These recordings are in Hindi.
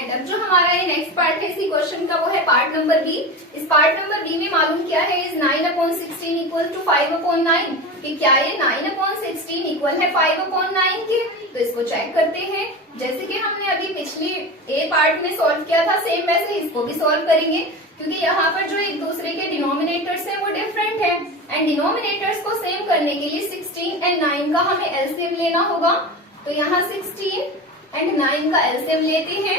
एंड अब जो हमारा ये नेक्स्ट पार्ट है इसी क्वेश्चन का, वो है पार्ट नंबर बी। इस पार्ट नंबर बी में मालूम क्या है, इज 9/16 इक्वल टू 5/9, कि क्या ये 9/16 इक्वल है 5/9 के। तो इसको चेक करते हैं। जैसे कि हमने अभी पिछली ए पार्ट में सॉल्व किया था, सेम वैसे इसको भी सॉल्व करेंगे, क्योंकि यहाँ पर जो एक दूसरे के डिनोमिनेटर्स है वो डिफरेंट है, एंड डिनोमिनेटर्स को सेम करने के लिए 16 एंड 9 का हमें एलसीएम लेना होगा। तो यहाँ 16 एंड 9 का एलसीएम लेते हैं।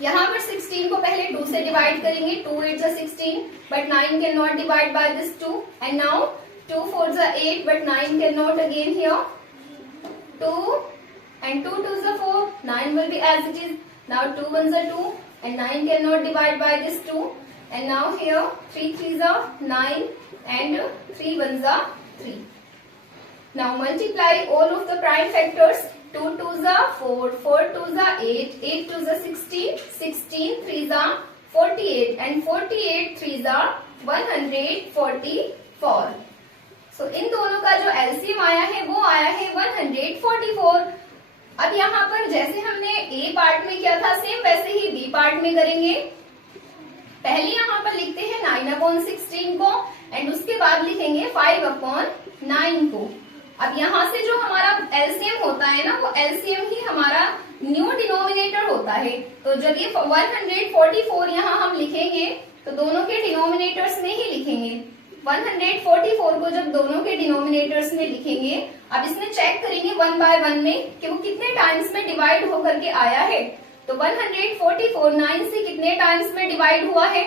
यहाँ पर 16 को पहले 2 से डिवाइड करेंगे, 2 8 जा 16, but 9 can not divide by this 2, and now 2 4 जा 8, but 9 can not again here 2, and 2 2 जा 4, 9 will be as it is. Now 2 1 जा 2, and 9 can not divide by this 2, and now here 3 3 जा 9, and 3 1 जा 3. Now multiply all of the prime factors. 2 2 जा 4, 4 2 जा 8, 8 2 जा 16, 16 3 जा 48, and 48 3 जा 144. So इन दोनों का जो एलसीएम आया है वो आया है 144. अब यहाँ पर जैसे हमने ए पार्ट में किया था, सेम वैसे ही बी पार्ट में करेंगे। पहले यहाँ पर लिखते हैं 9/16 को, एंड उसके बाद लिखेंगे 5/9 को। अब यहाँ से जो हमारा एलसीएम होता है ना, वो एलसीएम ही हमारा न्यू डिनोमिनेटर होता है। तो जब ये 144 यहाँ हम लिखेंगे तो दोनों के डिनोमिनेटर्स में ही लिखेंगे। 144 को जब दोनों के डिनोमिनेटर्स में लिखेंगे, अब इसमें चेक करेंगे 1 बाय 1 में कि वो कितने टाइम्स में डिवाइड होकर के आया है। तो 144 9 से कितने टाइम्स में डिवाइड हुआ है,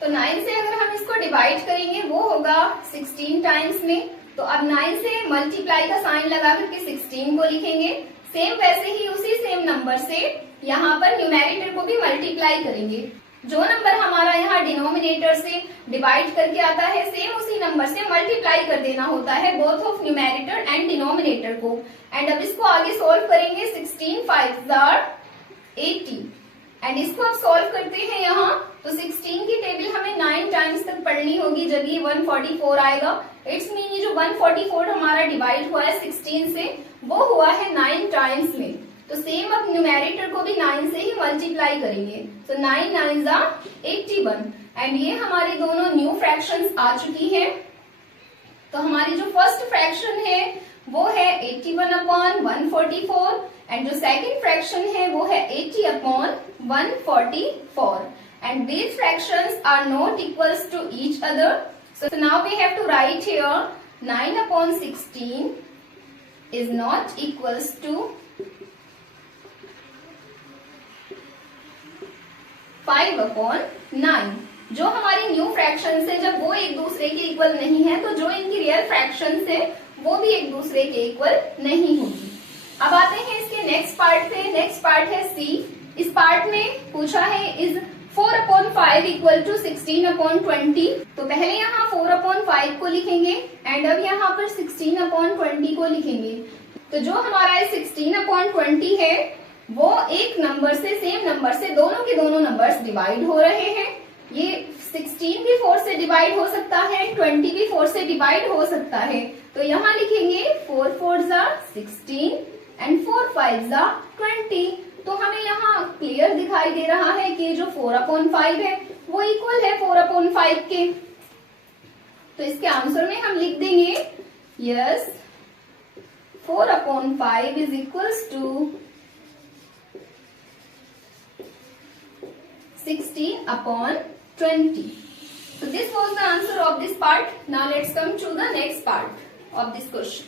तो 9 से अगर हम इसको डिवाइड करेंगे वो होगा 16 टाइम्स में। तो अब 9 से मल्टीप्लाई का साइन लगा करके 16 को लिखेंगे। सेम वैसे ही उसी सेम नंबर से यहाँ पर न्यूमेरेटर को भी मल्टीप्लाई करेंगे। जो नंबर हमारा यहाँ डिनोमिनेटर से डिवाइड करके आता है, सेम उसी नंबर से मल्टीप्लाई कर देना होता है both of numerator and denominator को। एंड अब इसको आगे सॉल्व करेंगे। 16 5 जा 80, एंड इसको अब सॉल्व करते हैं यहाँ। तो 16 की टेबल हमें 9 टाइम्स तक पढ़नी होगी जब ये 144 आएगा। इट्स मीन ये जो 144 हमारा डिवाइड हुआ है 16 से, वो हुआ है 9 टाइम्स में। तो सेम अब न्यूमेरेटर को भी 9 से ही मल्टीप्लाई करेंगे। तो 9 9 जा 81, एंड ये हमारी दोनों न्यू फ्रैक्शंस आ चुकी है। तो हमारी जो फर्स्ट फ्रैक्शन है वो है 81/144, एंड जो सेकंड फ्रैक्शन है वो है 80/144, and these fractions are not equals to each other. So now we have to write here 9/16 is not equals to 5/9। जो हमारी न्यू फ्रैक्शंस है, जब वो एक दूसरे के इक्वल नहीं है, तो जो इनकी रियल फ्रैक्शंस है वो भी एक दूसरे के इक्वल नहीं होगी। अब आते हैं इसके नेक्स्ट पार्ट पे। नेक्स्ट पार्ट है सी। इस पार्ट में पूछा है इज 4/5 इक्वल टू 16/20। तो पहले यहाँ 4/5 को लिखेंगे, एंड अब यहाँ पर 16/20 को लिखेंगे। तो जो हमारा 16/20 है वो एक नंबर से, सेम नंबर से दोनों के दोनों नंबर्स डिवाइड हो रहे हैं। ये 16 भी 4 से डिवाइड हो सकता है, 20 भी 4 से डिवाइड हो सकता है। तो यहाँ लिखेंगे 4 4 जा 16 एंड 4 5 जा 20। तो हमें यहाँ क्लियर दिखाई दे रहा है कि जो 4/5 है वो इक्वल है 4/5 के। तो इसके आंसर में हम लिख देंगे yes 4/5 is equals to 16/20. So this was the answer of this part. Now let's come to the next part of this question.